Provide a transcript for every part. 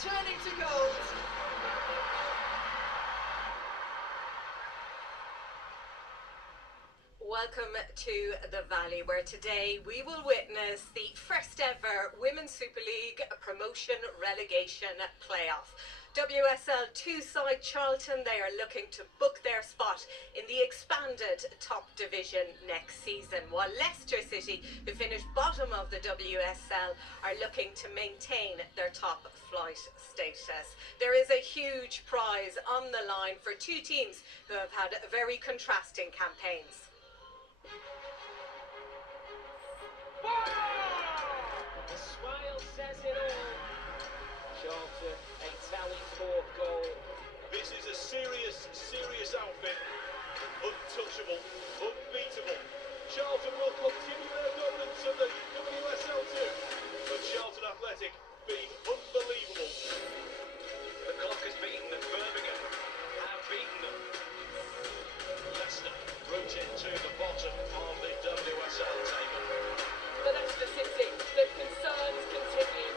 turning to gold. Welcome to the Valley, where today we will witness the first ever Women's Super League promotion relegation playoff. WSL two-side Charlton, they are looking to book their spot in the expanded top division next season, while Leicester City, who finished bottom of the WSL, are looking to maintain their top flight status. There is a huge prize on the line for two teams who have had very contrasting campaigns. The smile says it all. Charlton, a tally fourth goal. This is a serious outfit. Untouchable, unbeatable. Charlton will continue their dominance of the WSL 2. But Charlton Athletic being unbelievable. The clock has beaten them. Birmingham have beaten them. Leicester rooted to the bottom of the WSL table. For Leicester City, the concerns continue.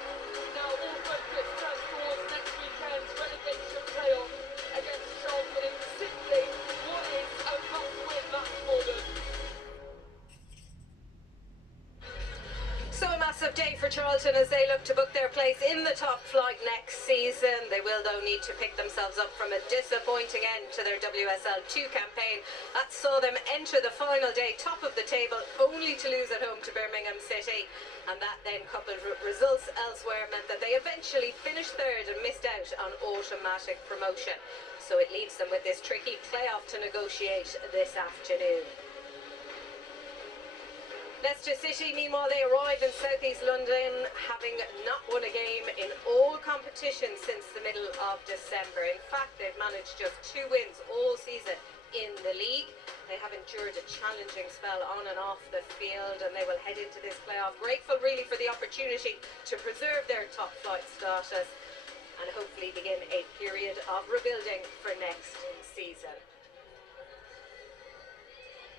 Now all focus turns towards next weekend's relegation playoff against Charlton in simply what is a must-win match for them. So a massive day for Charlton as they look to book their place in the top flight next season. They will though need to pick themselves up from a disappointing end to their WSL 2 campaign. That saw them enter the final day top of the table, only to lose at home to Birmingham City. And that then, coupled with results elsewhere, meant that they eventually finished third and missed out on automatic promotion. So it leaves them with this tricky playoff to negotiate this afternoon. Leicester City, meanwhile, they arrive in southeast London, having not won a game in all competitions since the middle of December. In fact, they've managed just 2 wins all season in the league. They have endured a challenging spell on and off the field, and they will head into this playoff grateful really for the opportunity to preserve their top flight status and hopefully begin a period of rebuilding for next season.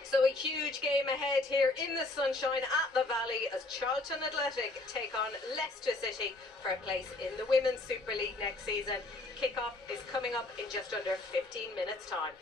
So a huge game ahead here in the sunshine at the Valley as Charlton Athletic take on Leicester City for a place in the Women's Super League next season. Kickoff is coming up in just under 15 minutes' time.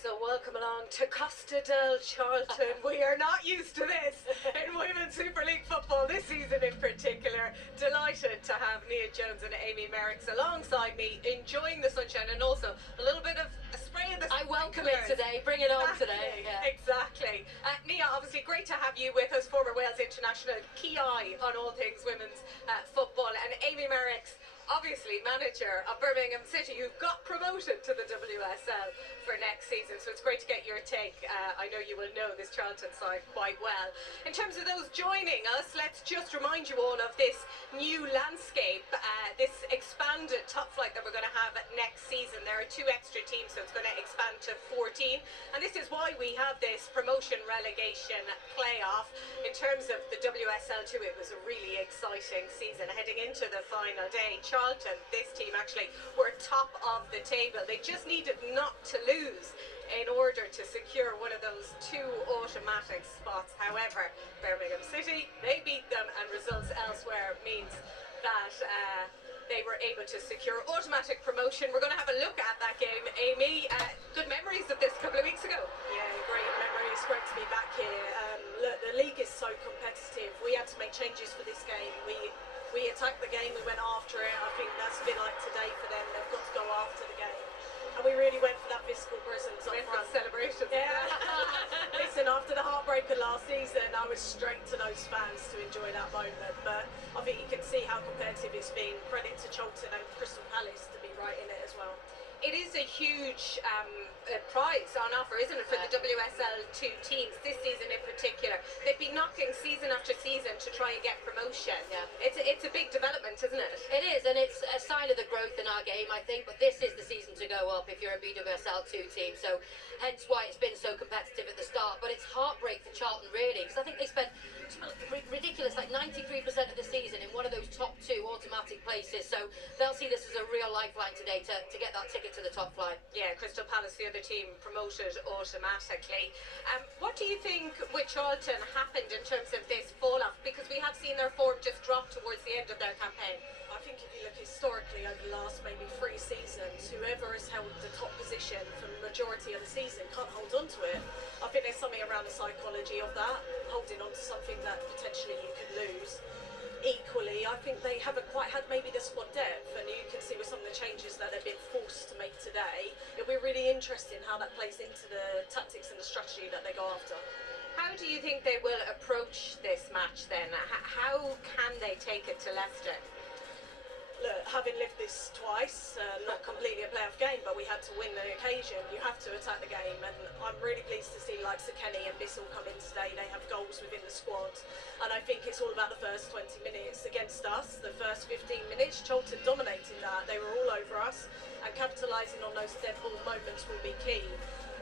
So welcome along to Costa del Charlton. We are not used to this in Women's Super League football this season in particular. Delighted to have Nia Jones and Amy Merricks alongside me, enjoying the sunshine and also a little bit of a spray of the I welcome it today, bring it on today. Yeah. Exactly. Nia, obviously great to have you with us, former Wales international, key eye on all things women's football, and Amy Merricks, obviously manager of Birmingham City, who got promoted to the WSL for next season. So it's great to get your take. I know you will know this Charlton side quite well. In terms of those joining us, let's just remind you all of this new landscape, this expanded top flight that we're going to have next season. There are 2 extra teams, so it's going to expand to 14. And this is why we have this promotion relegation playoff. In terms of the WSL 2, it was a really exciting season heading into the final day. Charlton, this team actually, were top of the table. They just needed not to lose in order to secure one of those 2 automatic spots. However, Birmingham City, they beat them, and results elsewhere means that they were able to secure automatic promotion. We're going to have a look at that game. Amy, good memories of this a couple of weeks ago. Yeah, great memories. Great to be back here. Look, the league is so competitive. We had to make changes for this game. We attacked the game, we went after it. I think that's a bit like today for them. They've got to go after the game. And we really went for that physical presence up front. Celebrations. Yeah. Listen, after the heartbreaker last season, I was straight to those fans to enjoy that moment. But I think you can see how competitive it's been. Credit to Charlton and Crystal Palace to be right in it as well. It is a huge prize on offer, isn't it, for the WSL 2 teams this season in particular. They've been knocking season after season to try and get promotion. Yeah. It's a big development, isn't it? It is, and it's a sign of the growth in our game, I think. But this is the season to go up if you're a BWSL 2 team. So hence why it's been so competitive at the start. But it's heartbreak for Charlton, really, because I think they spent ridiculous, like 93% of the season in one of those top 2 automatic places. So they'll see this as a real lifeline today to get that ticket to the top flight. Yeah, Crystal Palace, the other team, promoted automatically. What do you think with Charlton happened in terms of this fall-off? Because we have seen their form just drop towards the end of their campaign. I think if you look historically over the last maybe 3 seasons, whoever has held the top position for the majority of the season can't hold on to it. I think there's something around the psychology of that, holding on to something that potentially you could lose. Equally, I think they haven't quite had maybe the squad depth, and you can see with some of the changes that they've been forced to make today, it'll be really interesting how that plays into the tactics and the strategy that they go after. How do you think they will approach this match then? How can they take it to Leicester? Look, having lived this twice, not completely a playoff game, but we had to win the occasion, you have to attack the game, and I'm really pleased to see like Kenny and Bissell come in today. They have goals within the squad, and I think it's all about the first 20 minutes against us. The first 15 minutes, Charlton dominated that. They were all over us, and capitalising on those dead ball moments will be key.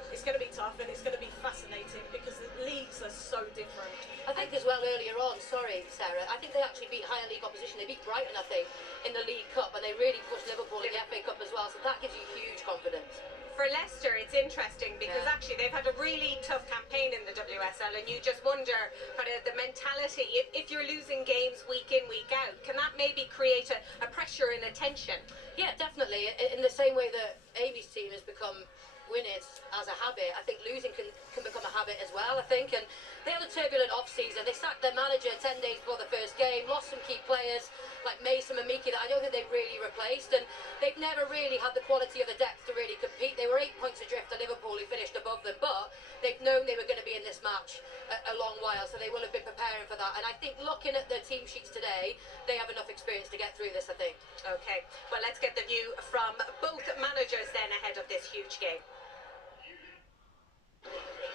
It's going to be tough and it's going to be fascinating because the leagues are so different. I think as well earlier on, sorry Sarah, I think they actually beat higher league opposition. They beat Brighton, I think, in the League Cup, and they really pushed Liverpool in the FA Cup as well, so that gives you huge confidence. For Leicester, it's interesting because actually they've had a really tough campaign in the WSL, and you just wonder kind of the mentality. If you're losing games week in, week out, can that maybe create a pressure and a tension? Yeah, definitely. In the same way that Amy's team has become winning as a habit, I think losing can become a habit as well, I think. And they had a turbulent off-season. They sacked their manager 10 days before the first game, lost some key players like Mason and Miki that I don't think they've really replaced, and they've never really had the quality of the depth to really compete. They were 8 points adrift to Liverpool, who finished above them, but they've known they were going to be in this match a long while, so they will have been preparing for that. And I think looking at their team sheets today, they have enough experience to get through this, I think. Okay, well, let's get the view from both managers then ahead of this huge game.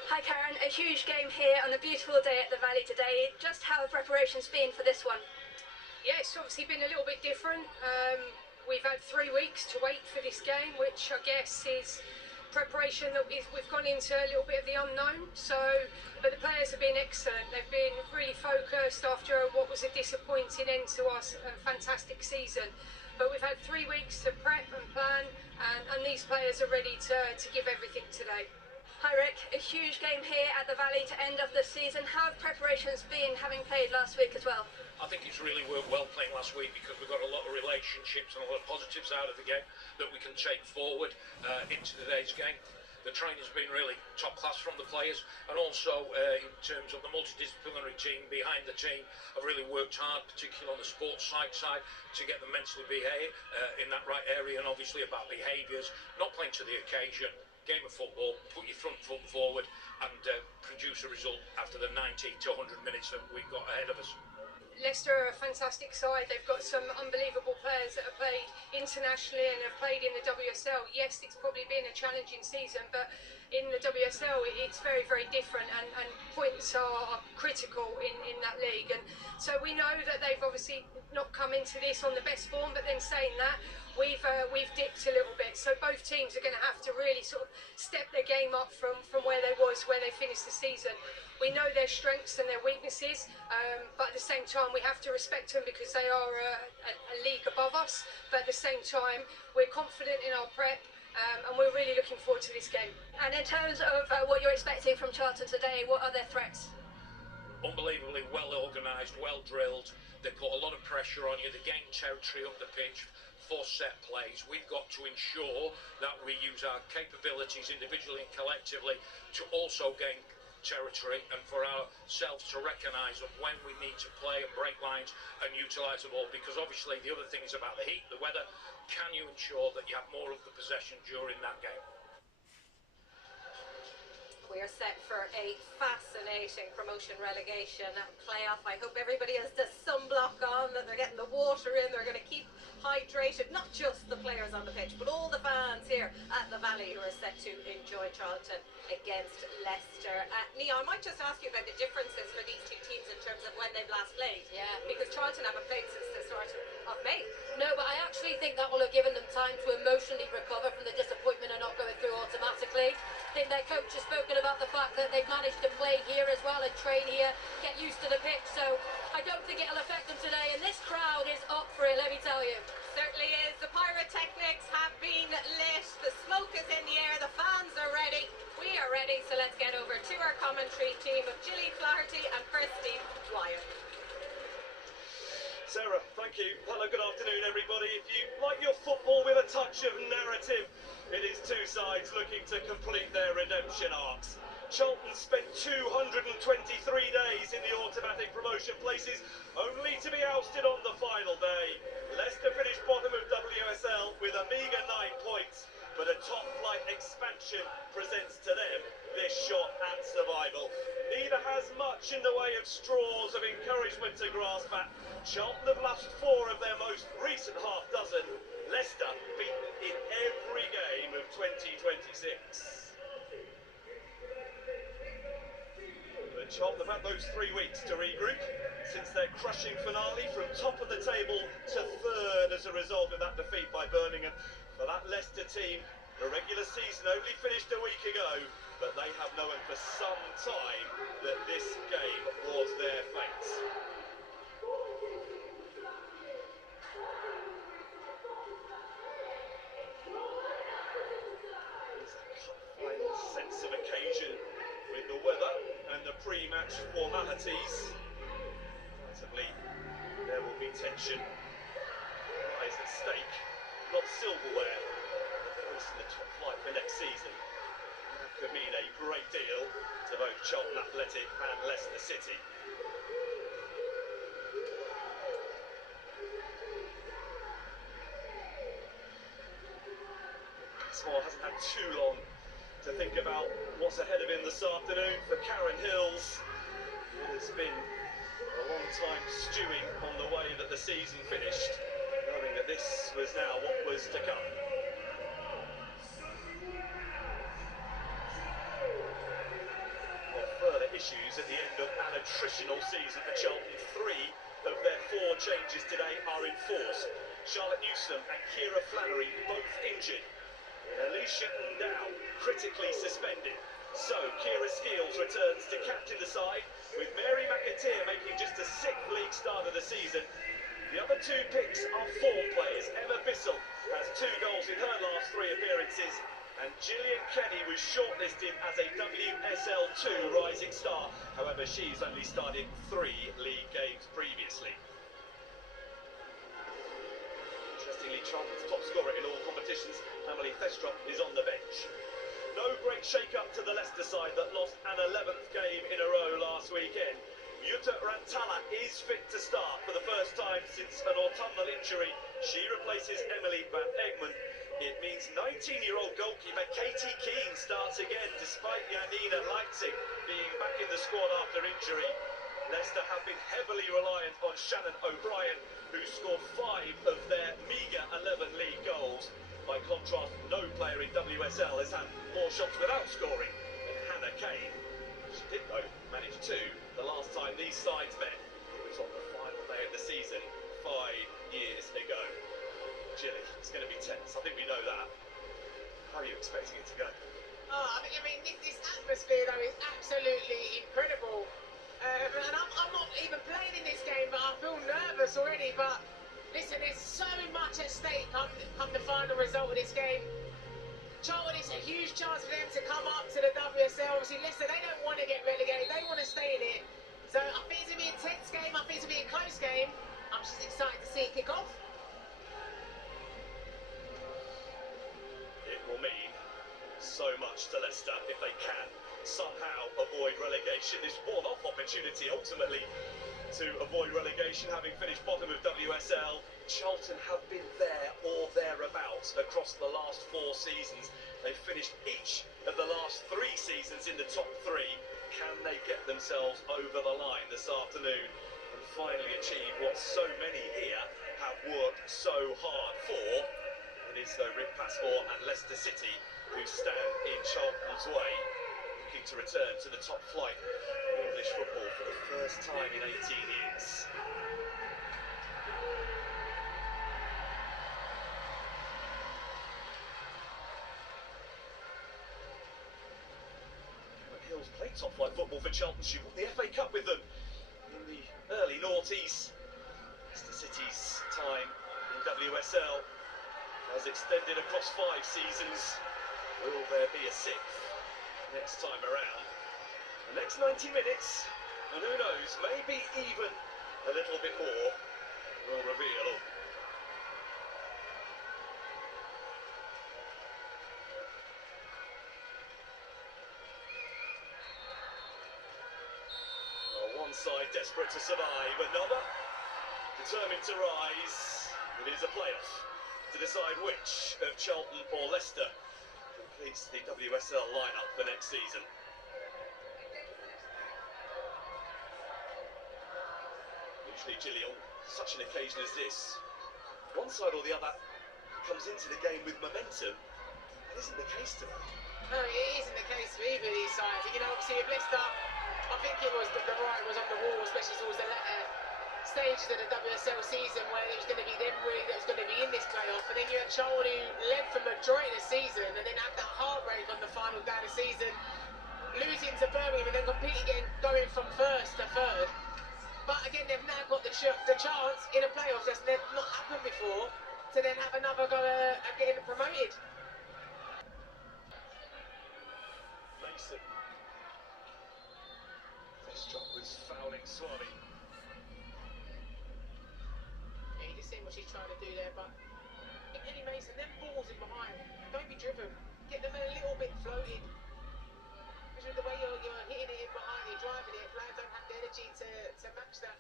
Hi Karen, a huge game here on a beautiful day at the Valley today. Just how have preparations been for this one? Yeah, it's obviously been a little bit different. We've had 3 weeks to wait for this game, which I guess is preparation that we've gone into a little bit of the unknown. But the players have been excellent. They've been really focused after what was a disappointing end to us, a fantastic season. But we've had 3 weeks to prep and plan, and these players are ready to give everything today. Hi Rick, a huge game here at the Valley to end off the season. How have preparations been, having played last week as well? I think it's really worked well playing last week because we've got a lot of relationships and a lot of positives out of the game that we can take forward into today's game. The training's been really top class from the players, and also in terms of the multidisciplinary team behind the team have really worked hard, particularly on the sports side to get them mentally behave in that right area, and obviously about behaviours, not playing to the occasion. Game of football, put your front foot forward and produce a result after the 90 to 100 minutes that we've got ahead of us. Leicester are a fantastic side. They've got some unbelievable players that have played internationally and have played in the WSL. Yes, it's probably been a challenging season, but in the WSL it's very, very different, and points are critical in that league. And so we know that they've obviously not come into this on the best form, but then saying that, we've dipped a little bit. So both teams are going to have to really sort of step their game up from where they finished the season. We know their strengths and their weaknesses, but at the same time we have to respect them because they are a league above us. But at the same time we're confident in our prep, and we're really looking forward to this game. And in terms of what you're expecting from Charlton today, what are their threats? Unbelievably well organised, well drilled. They put a lot of pressure on you. They gain territory up the pitch for set plays. We've got to ensure that we use our capabilities individually and collectively to also gain territory, and for ourselves to recognise when we need to play and break lines and utilise the ball, because obviously the other thing is about the heat, the weather. Can you ensure that you have more of the possession during that game? We are set for a fascinating promotion relegation playoff. I hope everybody has the sunblock on, that they're getting the water in, they're going to keep hydrated, not just the players on the pitch, but all the fans here at the Valley who are set to enjoy Charlton against Leicester. Nia, I might just ask you about the differences for these two teams in terms of when they've last played. Yeah. Because Charlton haven't played since the start of May. No, but I actually think that will have given them time to emotionally recover from the disappointment of not going through automatically. I think their coach has spoken about the fact that they've managed to play here as well and train here, get used to the pitch, so I don't think it'll affect them today, and this crowd is up for it, let me tell you. Certainly is. The pyrotechnics have been lit, the smoke is in the air, the fans are ready, we are ready, so let's get over to our commentary team of Gilly Flaherty and Kirsty Dwyer. Sarah, thank you. Hello, good afternoon, everybody. If you like your football with a touch of narrative, it is two sides looking to complete their redemption arcs. Charlton spent 223 days in the automatic promotion places, only to be ousted on the final day. Leicester finished bottom of WSL with a meagre 9 points, but a top-flight expansion presents to them this shot at survival. Neither has much in the way of straws of encouragement to grasp at. Charlton have lost 4 of their most recent half dozen. Leicester beaten in every game of 2026. But Charlton have had those 3 weeks to regroup since their crushing finale, from top of the table to 3rd as a result of that defeat by Birmingham. For that Leicester team, the regular season only finished a week ago, but they have known for some time that this game was their fate. It's a cup-final sense of occasion with the weather and the pre-match formalities. Possibly there will be tension. Prize at stake, not silverware. In the top flight for next season. That could mean a great deal to both Charlton Athletic and Leicester City. Small hasn't had too long to think about what's ahead of him this afternoon. For Karen Hills, it has been a long time stewing on the way that the season finished, knowing that this was now what was to come. Further issues at the end of an attritional season for Charlton. 3 of their 4 changes today are in force. Charlotte Newsom and Kira Flannery both injured. Alicia Ndow critically suspended. So Kira Skeels returns to captain the side, with Mary McAteer making just a 6th league start of the season. The other 2 picks are form players. Emma Bissell has 2 goals in her last 3 appearances, and Gillian Kenny was shortlisted as a WSL 2 rising star. However, she's only started 3 league games previously. Interestingly, Charlton's top scorer in all competitions, Emily Thestrup, is on the bench. No great shake-up to the Leicester side that lost an 11th game in a row last weekend. Jutta Rantala is fit to start for the first time since an autumnal injury. She replaces Emily van Egmond. It means 19-year-old goalkeeper Katie Keane starts again, despite Janina Leitzig being back in the squad after injury. Leicester have been heavily reliant on Shannon O'Brien, who scored 5 of their meagre 11 league goals. By contrast, no player in WSL has had more shots without scoring than Hannah Kane. She did, though, manage 2 the last time these sides met. It was on the final day of the season 5 years ago. Gilly, it's going to be tense. I think we know that. How are you expecting it to go? I mean, this atmosphere, though, is absolutely incredible. And I'm not even playing in this game, but I feel nervous already. But listen, there's so much at stake come the final result of this game. Charlton, it's a huge chance for them to come up to the WSL. Obviously, Leicester, they don't want to get relegated. They want to stay in it. So I think it's going to be an intense game. I think it's going to be a close game. I'm just excited to see it kick off. It will mean so much to Leicester if they can somehow avoid relegation. This one-off opportunity ultimately to avoid relegation, having finished bottom of WSL. Charlton have been there or thereabouts across the last 4 seasons. They've finished each of the last 3 seasons in the top 3. Can they get themselves over the line this afternoon and finally achieve what so many here have worked so hard for? It is though Rick Passmore and Leicester City who stand in Charlton's way, looking to return to the top flight of English football for the first time in 18 years. top flight football for Charlton. She won the FA Cup with them in the early noughties. Leicester City's time in WSL has extended across 5 seasons. Will there be a 6th next time around? The next 90 minutes, and who knows, maybe even a little bit more, will reveal all. Well, one side desperate to survive, another determined to rise. It is a playoff to decide which of Charlton or Leicester completes the WSL lineup for next season. Usually, Gillian, such an occasion as this, one side or the other comes into the game with momentum. That isn't the case today. No, it isn't the case for either of these sides. You know, obviously with Leicester, I think it was the writing was on the wall, especially towards the latter stages of the WSL season, where it was going to be them really that was going to be in this playoff. And then you had Charlton who led for majority of the season, and then had that heartbreak on the final day of the season, losing to Birmingham and then competing again, going from first to third. But again, they've now got the chance in a playoff that's not happened before to then have another go at getting promoted. Mason. Festrop was fouling Swami. Yeah, you just see what she's trying to do there, but I think Ellie Mason, them balls in behind, don't be driven. Get them a little bit floated. Because with the way you're hitting it in behind, you're driving it, players don't have the energy to match that.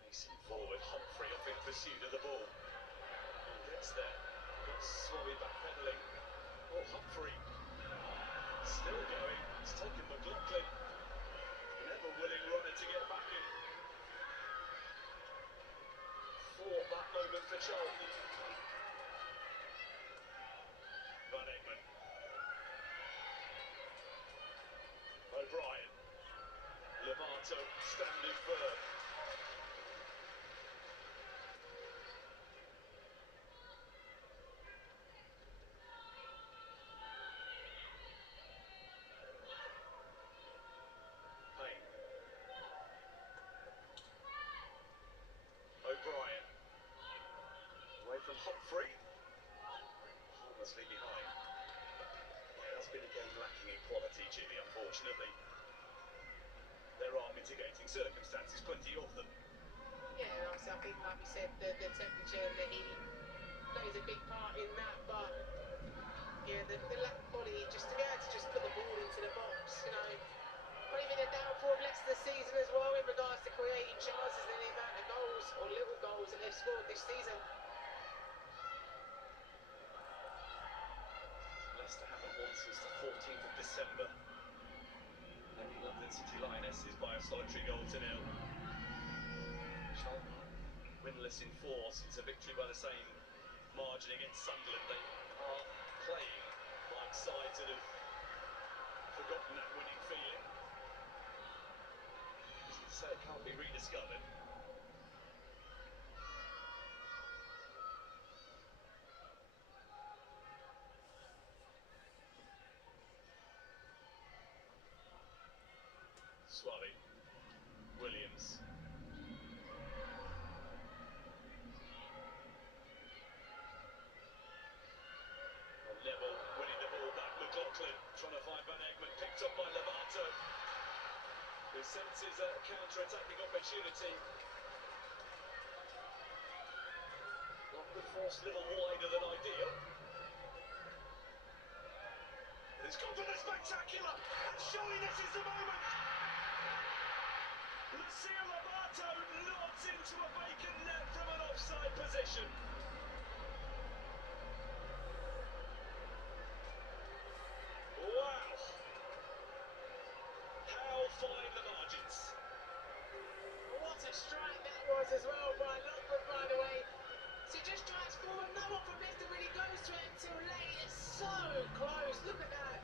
Mason forward, Humphrey off in pursuit of the ball. Who gets there? Got Swami back pedaling. Oh, Humphrey. Still going. It's taken McLaughlin. Never willing runner to get back in. Fought that moment for Charlton. Van Egmond. O'Brien. Lovato standing firm. Payne. O'Brien. Away from Humphrey. Harmlessly behind. It has been a game lacking in quality, Jimmy, unfortunately. There are mitigating circumstances, plenty of them. Yeah, obviously I think, like we said, the temperature and the heat plays a big part in that, but yeah, the lack of quality, just to be able to just put the ball into the box, you know. Maybe the downfall of Leicester's season as well in regards to creating chances and the amount of goals, or little goals, that they've scored this season. Leicester haven't won since the 14th of December. Only London City Lionesses by a solitary goal to nil. Charlton winless in 4 since a victory by the same margin against Sunderland. They are playing like sides that have forgotten that winning feeling. Isn't to say it can't be rediscovered. Swami. Williams. Neville winning the ball back. McLaughlin trying to find Van Egmond. Picked up by Lovato, who senses a counter-attacking opportunity. Lockwood forced a little wider than ideal. It's gone for the spectacular, and surely this is the moment. Lucia Lovato nods into a vacant net from an offside position. Wow! How fine the margins. What a strike that was as well by Lockwood, by the way. So just drives forward, no one from Leicester really goes to it until late. It's so close, look at that.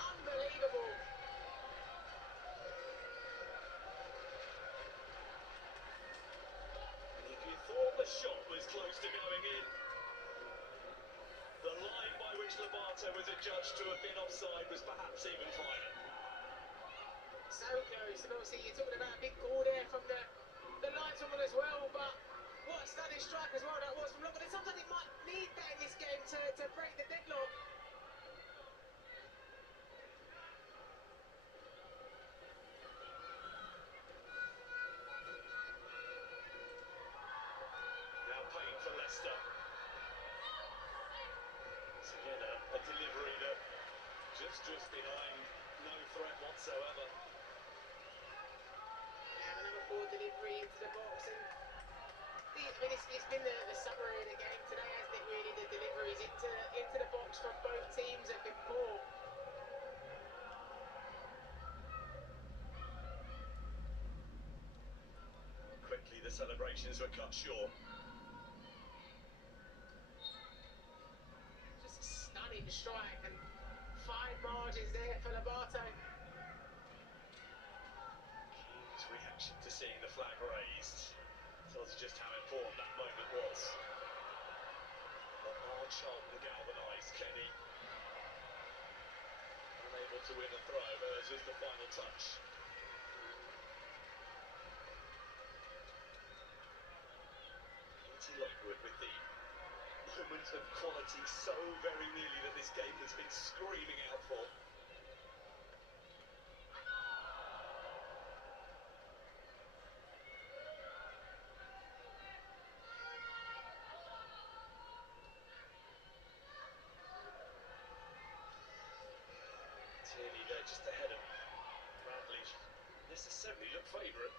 Unbelievable. close to going in. The line by which Lobato was adjudged to have been offside was perhaps even finer. So close, and obviously you're talking about a big call there from the lineswoman as well, but what a stunning strike as well that was from Lobato. Sometimes he might need that in this game to break the deadlock. Now paying for Leicester. It's again a delivery that just drifts behind, no threat whatsoever. Yeah, another poor delivery into the box, and it's been the summary of the game today, hasn't it? Really, the deliveries into the box from both teams have been poor. Quickly, the celebrations were cut short. Just a stunning strike and fine margins there for Lobato. Keane's reaction to seeing the flag raised tells you just how important that moment was. But Charlton galvanised. Kenny unable to win a throw. Hers was the final touch. Katie Lockwood with the moment of quality so very nearly that this game has been screaming out for. Tierney there just ahead of Bradley. Necessarily look favourite.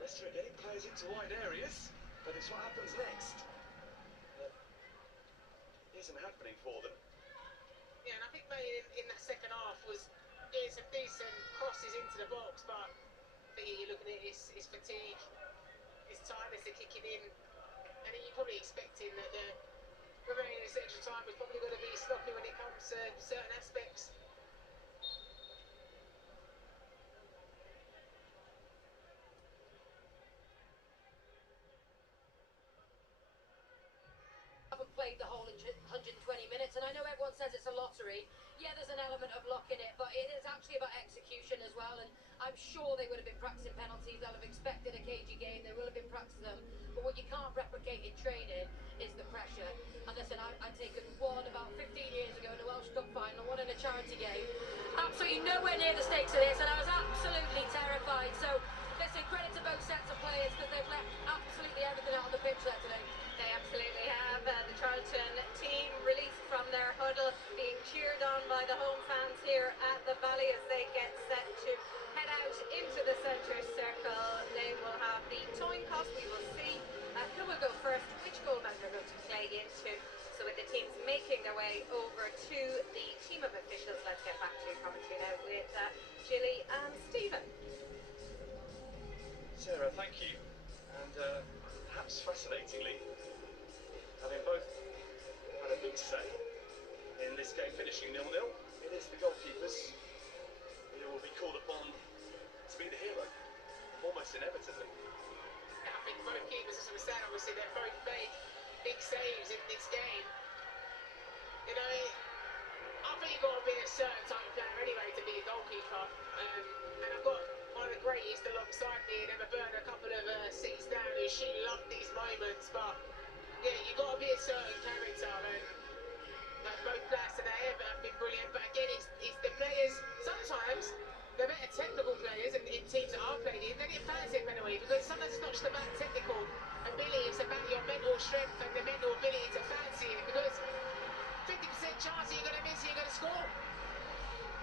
Leicester are getting players into wide areas, but it's what happens next that isn't happening for them. Yeah, and I think May in that second half was getting some decent crosses into the box, but I think you're looking at his fatigue, his tiredness are kicking in, and you're probably expecting that the remaining extra time is probably going to be sloppy when it comes to certain aspects. Played the whole 120 minutes, and I know everyone says it's a lottery. Yeah, there's an element of luck in it, but it is actually about execution as well, and I'm sure they would have been practicing penalties. They'll have expected a cagey game, they will have been practicing them, but what you can't replicate in training is the pressure. And listen, I'd taken one about 15 years ago in the Welsh Cup final, one in a charity game, absolutely nowhere near the stakes of this, and I was absolutely terrified. So listen, credit to both sets of players because they've left absolutely everything out on the pitch there today. They absolutely have. The Charlton team released from their huddle, being cheered on by the home fans here at the Valley as they get set to head out into the centre circle. They will have the towing cost. We will see who will go first, which goal man they're going to play into. So with the teams making their way over to the team of officials, let's get back to commentary now with Gilly and Stephen. Sarah, thank you. And perhaps fascinatingly, having both had a big say in this game finishing 0-0, it is the goalkeepers who will be called upon to be the hero, almost inevitably. I think both keepers, as I was saying, obviously they've both made big saves in this game. You know, I think you've got to be a certain type of player anyway to be a goalkeeper. And I've got one of the greatest alongside me, and Emma Byrne, a couple of seats down, who she loved these moments. But yeah, you've got to be a certain character, and both players today have been brilliant. But again, it's the players. Sometimes the better technical players in teams that I've played in, they get fancy penalty because sometimes it's not just about technical ability, it's about your mental strength and the mental ability to fancy it. Because 50% chance you're going to miss, you're going to score.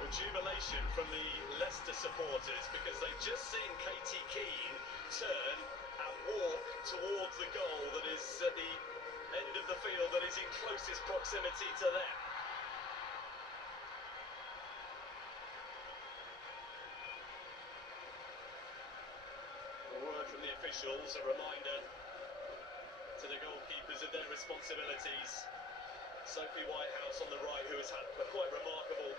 Well, jubilation from the Leicester supporters because they've just seen Katie Keane turn and walk towards the goal that is at the end of the field that is in closest proximity to them. officials. A reminder to the goalkeepers of their responsibilities. Sophie Whitehouse on the right, who has had a quite remarkable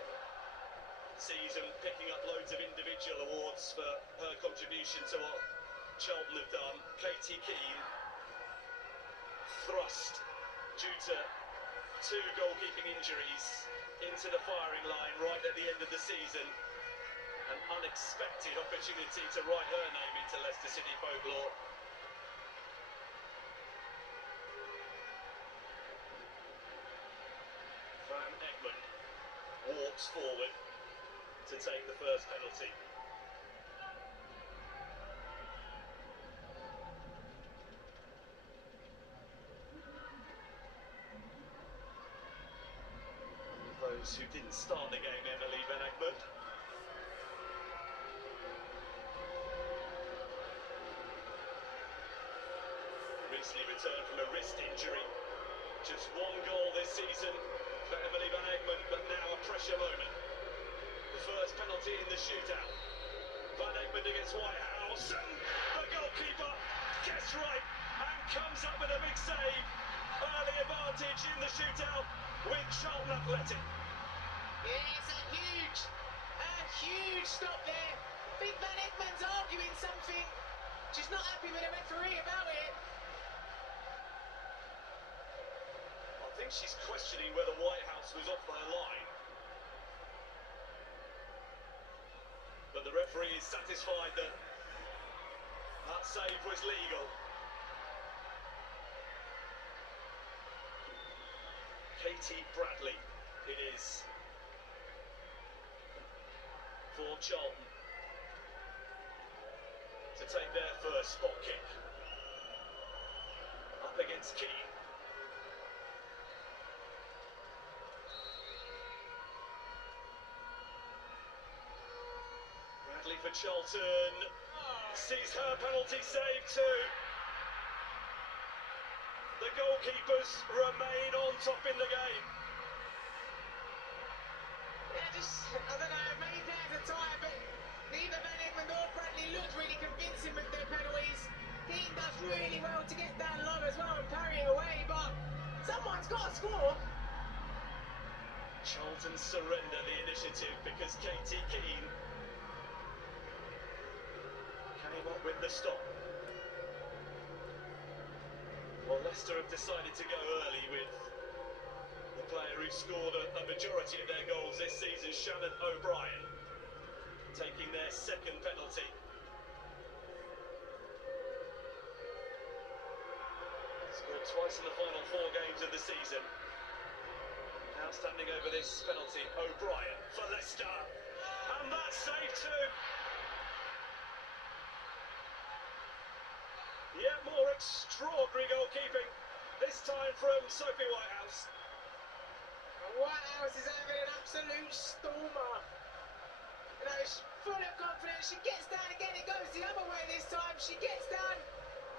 season, picking up loads of individual awards for her contribution to what Charlton have done. Katie Keane thrust due to 2 goalkeeping injuries into the firing line right at the end of the season. An unexpected opportunity to write her name into Leicester City folklore. Van Egmond walks forward to take the first penalty. Those who didn't start the game, Emily Van Egmond. Recently returned from a wrist injury. Just 1 goal this season for Emily Van Egmond, but now a pressure moment. The first penalty in the shootout. Van Egmond against Whitehouse, and the goalkeeper gets right and comes up with a big save. Early advantage in the shootout with Charlton Athletic. Yeah, it's a huge stop there. I think Van Egmond's arguing something. She's not happy with the referee about it. I think she's questioning whether Whitehouse was off her line. But the referee is satisfied that that save was legal. Katie Bradley it is for Charlton to take their first spot kick. Up against Keane. Bradley for Charlton sees her penalty save too. The goalkeepers remain on top in the game. Yeah, I don't know, maybe players are tired, but neither Van Egmond or Bradley looked really convincing with their penalties. Keane does really well to get down low as well and parry it away, but someone's got to score. Charlton surrender the initiative because Katie Keane came up with the stop. Well, Leicester have decided to go early with the player who scored a majority of their goals this season, Shannon O'Brien, taking their second penalty. Scored twice in the final 4 games of the season. Now standing over this penalty, O'Brien for Leicester. And that's saved too. Yeah, more extraordinary goalkeeping, this time from Sophie Whitehouse. Whitehouse is having an absolute stormer. You know, she's full of confidence. She gets down again. It goes the other way this time. She gets down.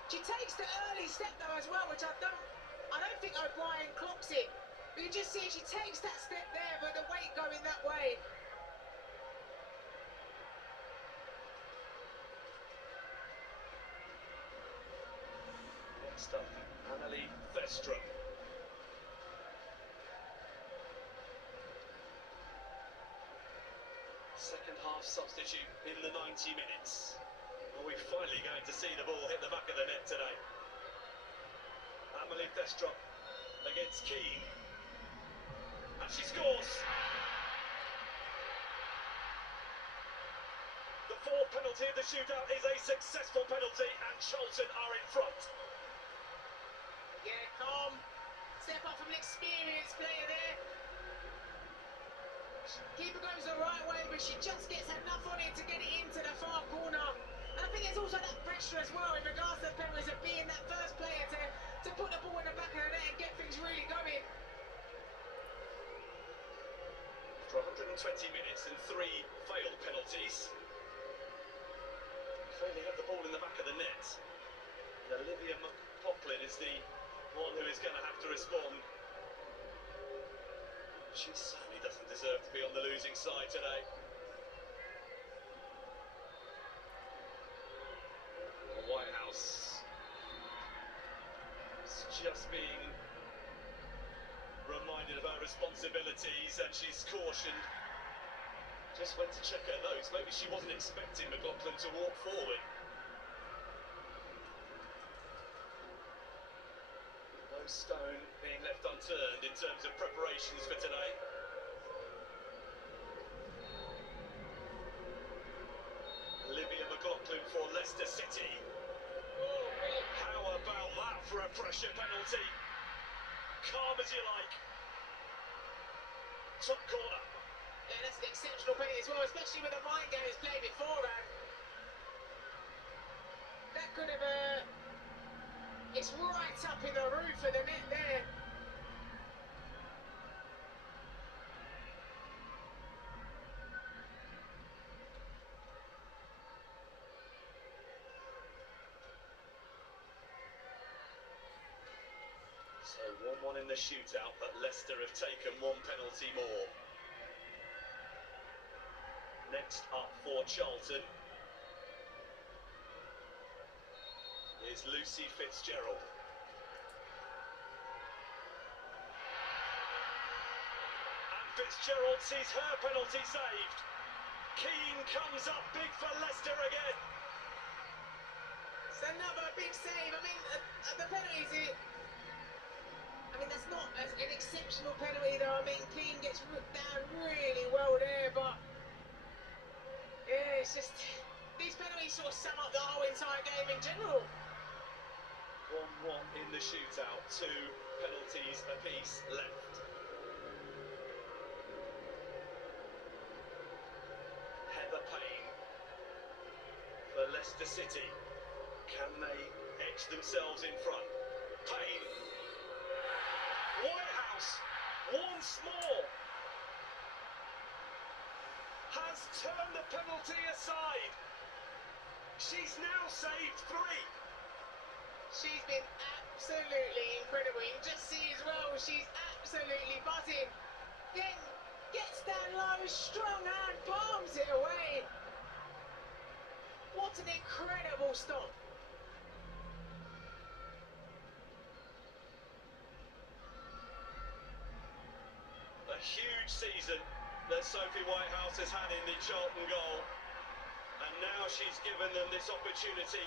She takes the early step though as well, which I don't think O'Brien clocks it. But you just see she takes that step there, but the weight going that way. Next up, Annalie Vestrum. Second half substitute in the 90 minutes. Are we finally going to see the ball hit the back of the net today? Annalie Vestrum against Keane. And she scores! The 4th penalty of the shootout is a successful penalty, and Charlton are in front. Yeah, calm. Step up from an experienced player there. Keeper goes the right way, but she just gets enough on it to get it into the far corner. And I think there's also that pressure as well in regards to the penalties of being that first player to put the ball in the back of the net and get things really going. For 120 minutes and 3 failed penalties. Clearly have the ball in the back of the net. And Olivia McLaughlin is the one who is going to have to respond. She certainly doesn't deserve to be on the losing side today. Whitehouse being reminded of her responsibilities, and she's cautioned. Just went to check her notes. Maybe she wasn't expecting McLaughlin to walk forward. No stone being left unturned in terms of preparations for today. Olivia McLaughlin for Leicester City. How about that for a pressure penalty? Calm as you like. Top corner. Yeah, that's an exceptional penalty as well, especially with the mind games played beforehand. That could have, it's right up in the roof of the net there. So 1-1 in the shootout, but Leicester have taken one penalty more. Next up for Charlton is Lucy Fitzgerald. And Fitzgerald sees her penalty saved. Keane comes up big for Leicester again. It's another big save. I mean, the penalties, I mean, that's not an exceptional penalty though. I mean, Keane gets down really well there, but yeah, it's just these penalties sort of sum up the whole entire game in general. 1-1 in the shootout, 2 penalties apiece left. Heather Payne for Leicester City. Can they etch themselves in front? Payne. Whitehouse, once more, has turned the penalty aside. She's now saved 3. She's been absolutely incredible. You can just see as well, she's absolutely buzzing. Then gets down low, strong hand, palms it away. What an incredible stop. A huge season that Sophie Whitehouse has had in the Charlton goal, and now she's given them this opportunity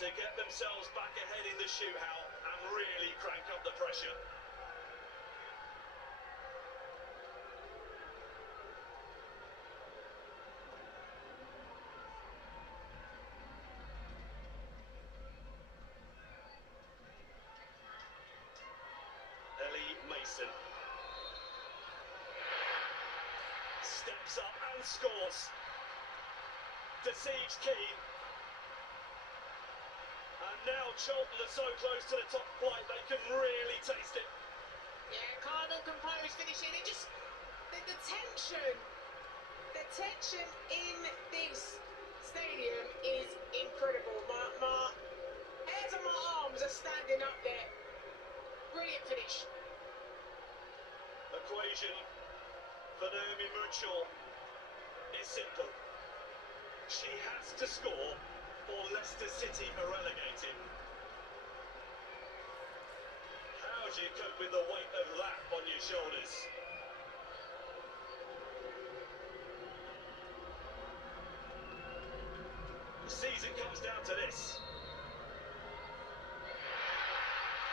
to get themselves back ahead in the shootout and really crank up the pressure. Ellie Mason steps up and scores. Deceives Keane. And now Charlton are so close to the top flight they can really taste it. Yeah, calm and composed finishing. It just the tension in this stadium is incredible. My hairs on my arms are standing up there. Brilliant finish. Equation for Naomi Mutual is simple. She has to score or Leicester City are relegated. How do you cope with the weight of that on your shoulders? The season comes down to this.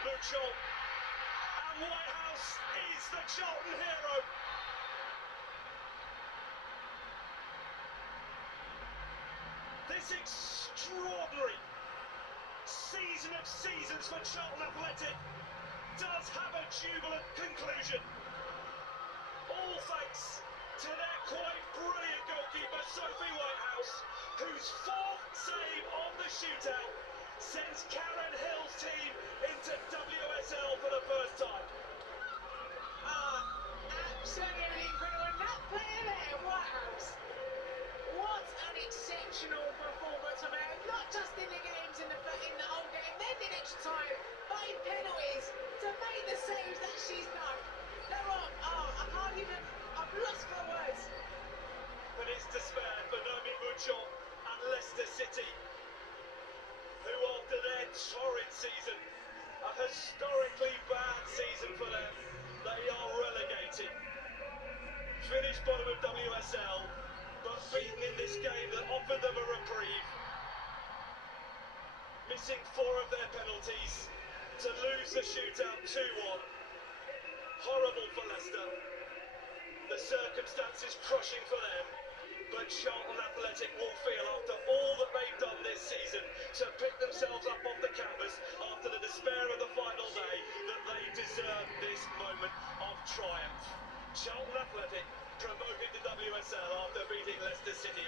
Mutual and Whitehouse is the Charlton hero. This extraordinary season of seasons for Charlton Athletic does have a jubilant conclusion. All thanks to their quite brilliant goalkeeper Sophie Whitehouse, whose 4th save on the shootout sends Karen Hill's team into WSL for the first time. Absolutely incredible. And that player there, Whitehouse, what an exceptional performance of her, not just in the games in the whole game, then in extra time, but in penalties to make the saves that she's done. I can't even, I've lost for words. But it's despair for Naomi Mutual and Leicester City, who after their torrid season, a historic finished bottom of WSL, but beaten in this game that offered them a reprieve. Missing 4 of their penalties to lose the shootout 2-1. Horrible for Leicester. The circumstances crushing for them, but Charlton Athletic will feel, after all that they've done this season to pick themselves up off the canvas after the despair of the final day, that they deserve this moment of triumph. Charlton Athletic promoted to WSL after beating Leicester City